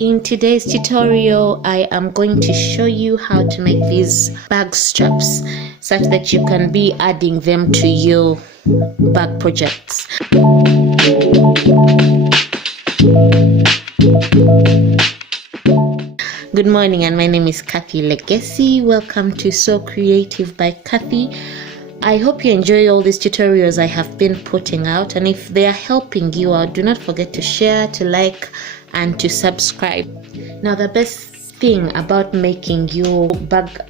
In today's tutorial, I am going to show you how to make these bag straps such that you can be adding them to your bag projects. Good morning, and my name is Kathy Legacy. Welcome to So Creative by Kathy. I hope you enjoy all these tutorials I have been putting out, and if they are helping you out, do not forget to share, to like, and to subscribe. Now, the best thing about making your bag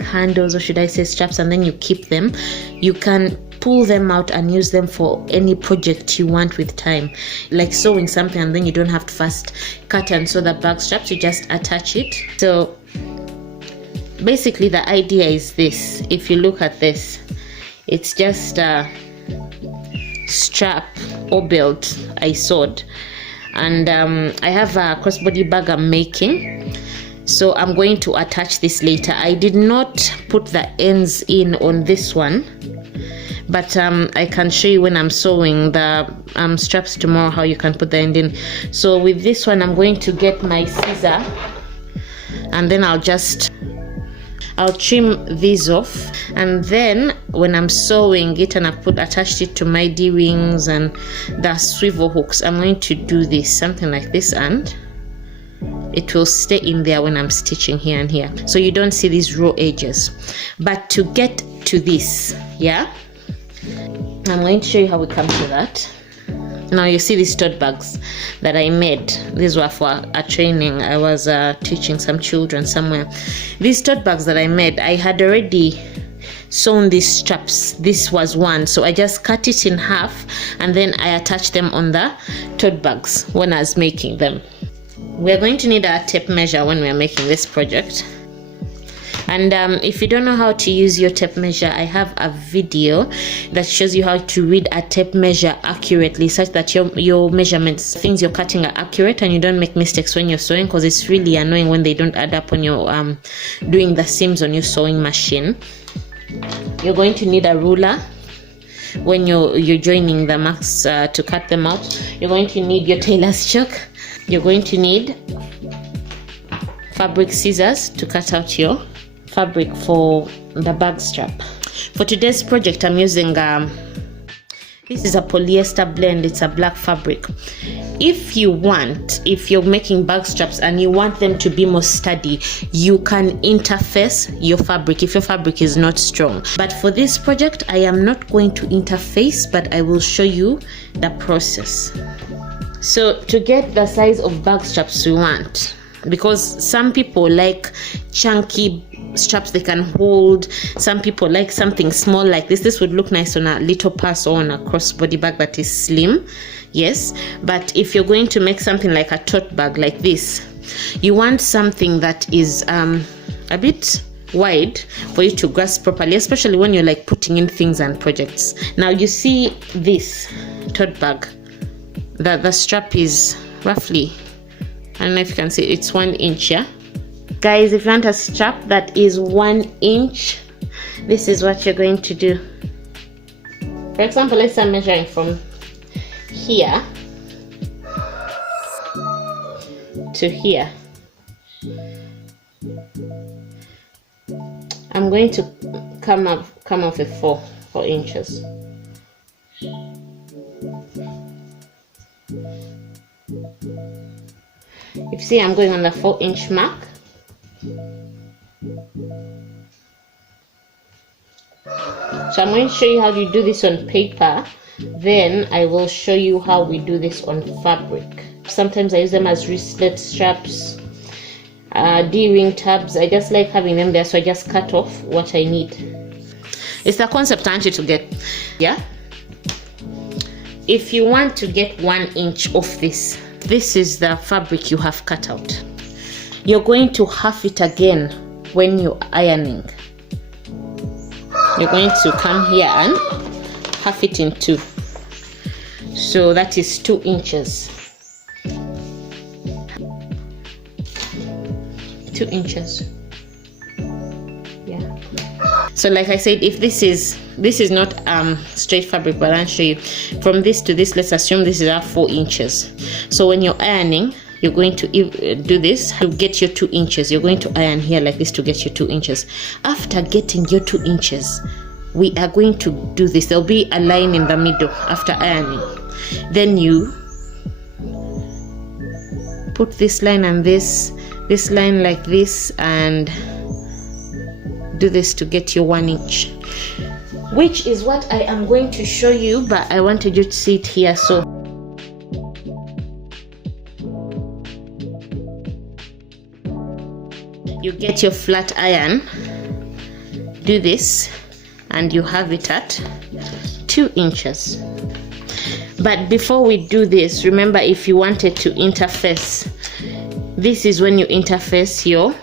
handles, or should I say straps, and then you keep them, you can pull them out and use them for any project you want with time, like sewing something, and then you don't have to first cut and sew the bag straps, you just attach it. So basically the idea is this. If you look at this, it's just a strap or belt I sewed, and I have a crossbody bag I'm making, so I'm going to attach this later. I did not put the ends in on this one, but I can show you when I'm sewing the straps tomorrow how you can put the end in. So with this one, I'm going to get my scissor, and then I'll trim these off, and then when I'm sewing it and I've attached it to my D-rings and the swivel hooks, I'm going to do this, something like this, and it will stay in there when I'm stitching here and here, so you don't see these raw edges. But to get to this, I'm going to show you how we come to that. Now you see these tote bags that I made. These were for a training. I was teaching some children somewhere. These tote bags that I made, I had already sewn these straps. This was one, so I just cut it in half and then I attached them on the tote bags when I was making them. We're going to need a tape measure when we're making this project. And if you don't know how to use your tape measure, I have a video that shows you how to read a tape measure accurately, such that your measurements, things you're cutting, are accurate and you don't make mistakes when you're sewing, because it's really annoying when they don't add up when you're doing the seams on your sewing machine. You're going to need a ruler when you're joining the marks to cut them out. You're going to need your tailor's chalk. You're going to need fabric scissors to cut out your fabric for the bag strap. For today's project, I'm using this is a polyester blend. It's a black fabric. If you're making bag straps and you want them to be more sturdy, you can interface your fabric if your fabric is not strong. But for this project, I am not going to interface, but I will show you the process. So to get the size of bag straps we want, because some people like chunky straps they can hold, some people like something small like this would look nice on a little purse or on a crossbody bag that is slim, yes. But if you're going to make something like a tote bag like this, you want something that is a bit wide for you to grasp properly, especially when you're like putting in things and projects. Now you see this tote bag, the strap is roughly, I don't know if you can see, it's 1 inch, yeah? Guys, if you want a strap that is 1 inch, this is what you're going to do. For example, let's say I'm measuring from here to here. I'm going to come off with 4 inches. If you see, I'm going on the 4-inch mark. So I'm going to show you how you do this on paper, then I will show you how we do this on fabric. Sometimes I use them as wristlet straps, D-ring tabs. I just like having them there, so I just cut off what I need. It's the concept I want you to get, yeah? If you want to get 1 inch off this is the fabric you have cut out. You're going to half it again when you're ironing. You're going to come here and half it in 2. So that is 2 inches. 2 inches. Yeah. So like I said, if this is not straight fabric, but I'll show you from this to this. Let's assume this is our 4 inches. So when you're ironing, you're going to do this to get your 2 inches. You're going to iron here like this to get your 2 inches. After getting your 2 inches, we are going to do this. There'll be a line in the middle after ironing. Then you put this line and this line like this, and do this to get your 1 inch, which is what I am going to show you, but I wanted you to see it here. So you get your flat iron, do this, and you have it at 2 inches. But before we do this, remember, if you wanted to interface, this is when you interface your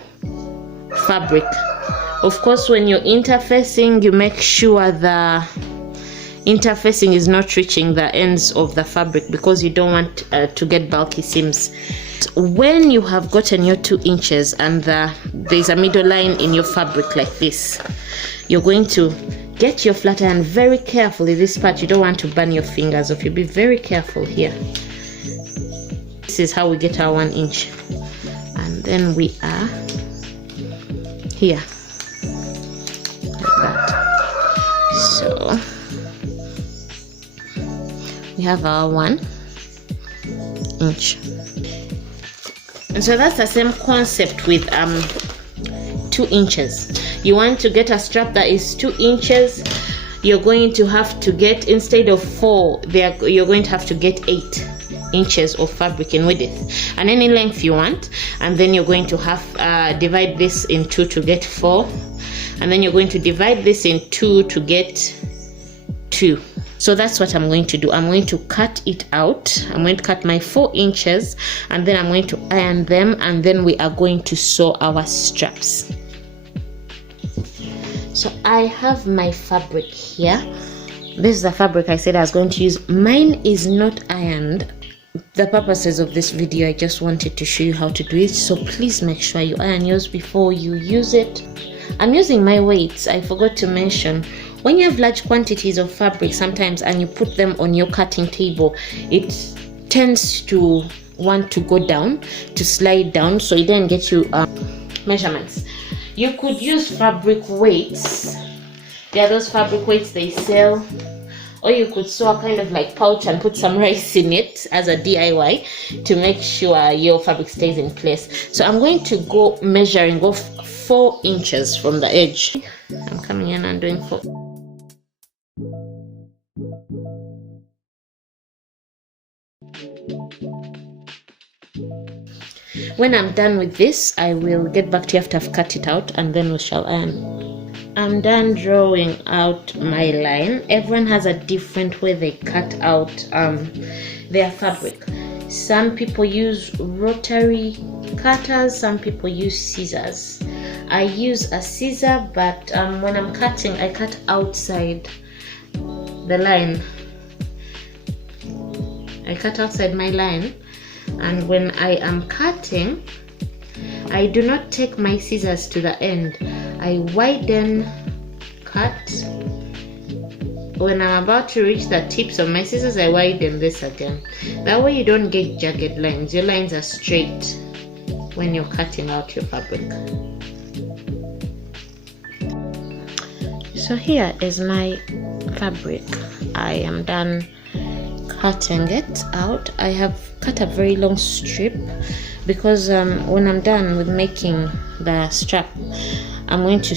fabric. Of course, when you're interfacing, you make sure the interfacing is not reaching the ends of the fabric, because you don't want to get bulky seams. When you have gotten your 2 inches and there's a middle line in your fabric like this, you're going to get your flat iron very carefully. This part, you don't want to burn your fingers off. You be very careful here. This is how we get our 1 inch. And then we are here like that. So we have our 1 inch. And so that's the same concept with 2 inches. You want to get a strap that is 2 inches, you're going to have to get, instead of 4, you're going to have to get 8 inches of fabric in width, and any length you want. And then you're going to have divide this in 2 to get 4, and then you're going to divide this in 2 to get 2. So that's what I'm going to do. I'm going to cut it out. I'm going to cut my 4 inches, and then I'm going to iron them, and then we are going to sew our straps. So I have my fabric here. This is the fabric I said I was going to use. Mine is not ironed. The purposes of this video, I just wanted to show you how to do it. So please make sure you iron yours before you use it. I'm using my weights. I forgot to mention, when you have large quantities of fabric sometimes and you put them on your cutting table, it tends to want to go down, to slide down, so it then gets you measurements. You could use fabric weights. There are those fabric weights they sell, or you could sew a kind of like pouch and put some rice in it as a DIY to make sure your fabric stays in place. So I'm going to go measuring off 4 inches from the edge. I'm coming in and doing 4. When I'm done with this, I will get back to you after I've cut it out, and then we shall iron. I'm done drawing out my line. Everyone has a different way they cut out their fabric. Some people use rotary cutters, some people use scissors. I use a scissor, but when I'm cutting, I cut outside the line. I cut outside my line, and when I am cutting, I do not take my scissors to the end. I widen cut. When I'm about to reach the tips of my scissors, I widen this again. That way you don't get jagged lines. Your lines are straight when you're cutting out your fabric. So here is my fabric. I am done cutting it out. I have cut a very long strip because when I'm done with making the strap, I'm going to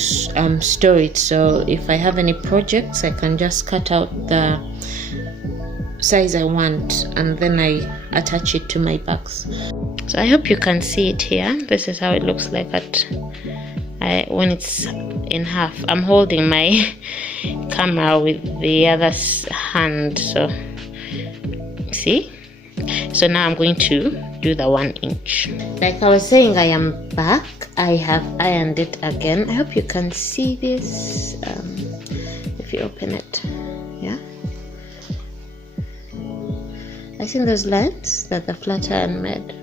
store it. So if I have any projects, I can just cut out the size I want, and then I attach it to my bags. So I hope you can see it here. This is how it looks like when it's in half. I'm holding my camera with the other hand, so see. So now I'm going to do the 1 inch. Like I was saying, I am back. I have ironed it again. I hope you can see this if you open it. Yeah, I think those lines that the flat iron made.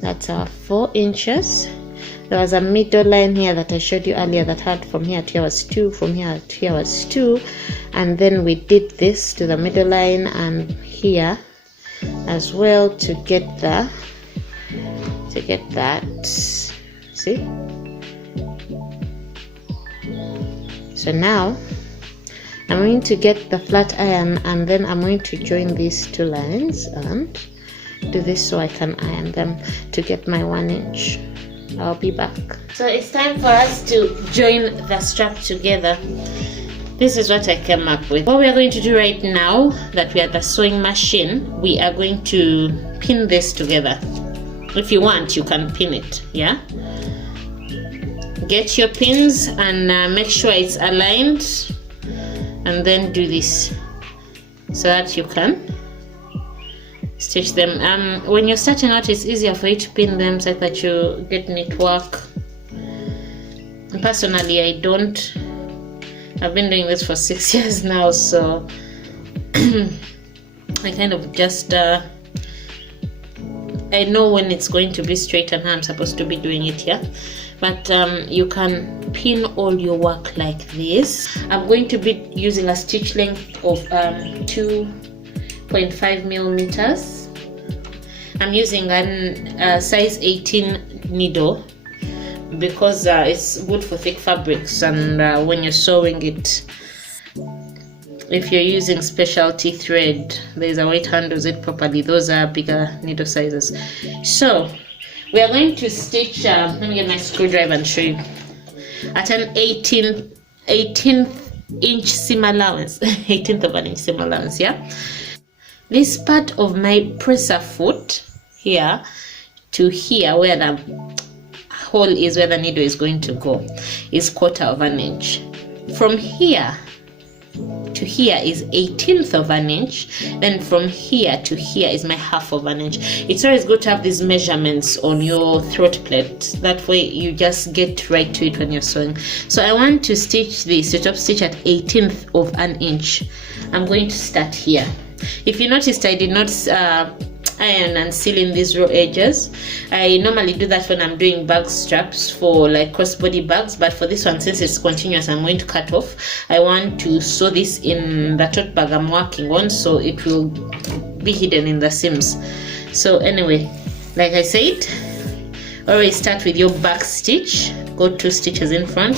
That's our 4 inches. There was a middle line here that I showed you earlier that had from here to here was 2, from here to here was 2, and then we did this to the middle line, and here as well to get that. See? So now I'm going to get the flat iron, and then I'm going to join these two lines and do this so I can iron them to get my 1 inch. I'll be back. So it's time for us to join the strap together. This is what I came up with. What we are going to do right now that we are at the sewing machine, we are going to pin this together. If you want, you can pin it, yeah? Get your pins and make sure it's aligned, and then do this so that you can stitch them. When you're starting out, it's easier for you to pin them so that you get neat work. Personally, I don't. I've been doing this for 6 years now, so I kind of just I know when it's going to be straight and how I'm supposed to be doing it here. But you can pin all your work like this. I'm going to be using a stitch length of 2.5 millimeters. I'm using a size 18 needle because it's good for thick fabrics, and when you're sewing it, if you're using specialty thread, there's a way to handle it properly. Those are bigger needle sizes. So we are going to stitch, let me get my screwdriver and show you, at an 18th inch seam allowance. 18th of an inch seam allowance, yeah? This part of my presser foot here to here, where the hole is, where the needle is going to go, is 1/4 of an inch. From here to here is 1/18 of an inch. Then from here to here is my 1/2 of an inch. It's always good to have these measurements on your throat plate. That way you just get right to it when you're sewing. So I want to stitch this, to top stitch at 1/18 of an inch. I'm going to start here. If you noticed, I did not iron and seal in these raw edges. I normally do that when I'm doing bag straps for like crossbody bags, but for this one, since it's continuous, I'm going to cut off. I want to sew this in the tote bag I'm working on, so it will be hidden in the seams. So anyway, like I said, always start with your back stitch, go 2 stitches in front.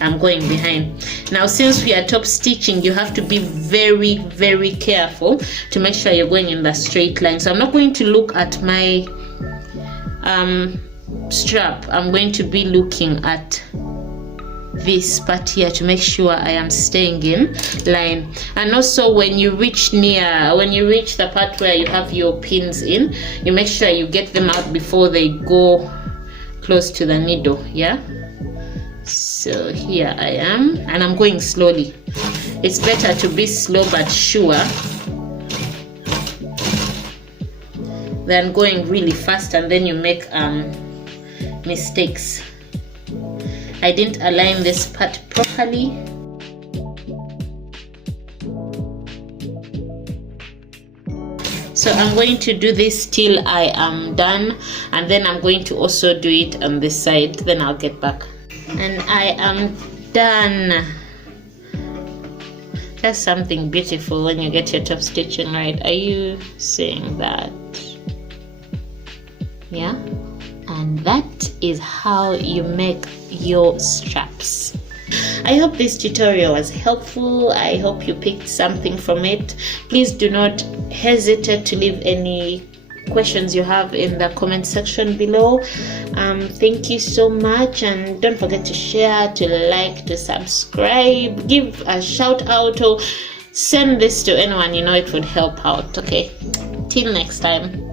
I'm going behind. Now, since we are top stitching, you have to be very, very careful to make sure you're going in the straight line. So I'm not going to look at my strap. I'm going to be looking at this part here to make sure I am staying in line. And also, when you reach the part where you have your pins in, you make sure you get them out before they go close to the needle, yeah? So here I am, and I'm going slowly. It's better to be slow but sure than going really fast and then you make mistakes. I didn't align this part properly. So I'm going to do this till I am done, and then I'm going to also do it on this side, then I'll get back. And I am done. That's something beautiful when you get your top stitching right. Are you seeing that? Yeah? And that is how you make your straps. I hope this tutorial was helpful. I hope you picked something from it. Please do not hesitate to leave any questions you have in the comment section below. Thank you so much, and don't forget to share, to like, to subscribe, give a shout out, or send this to anyone you know it would help out. Okay, till next time.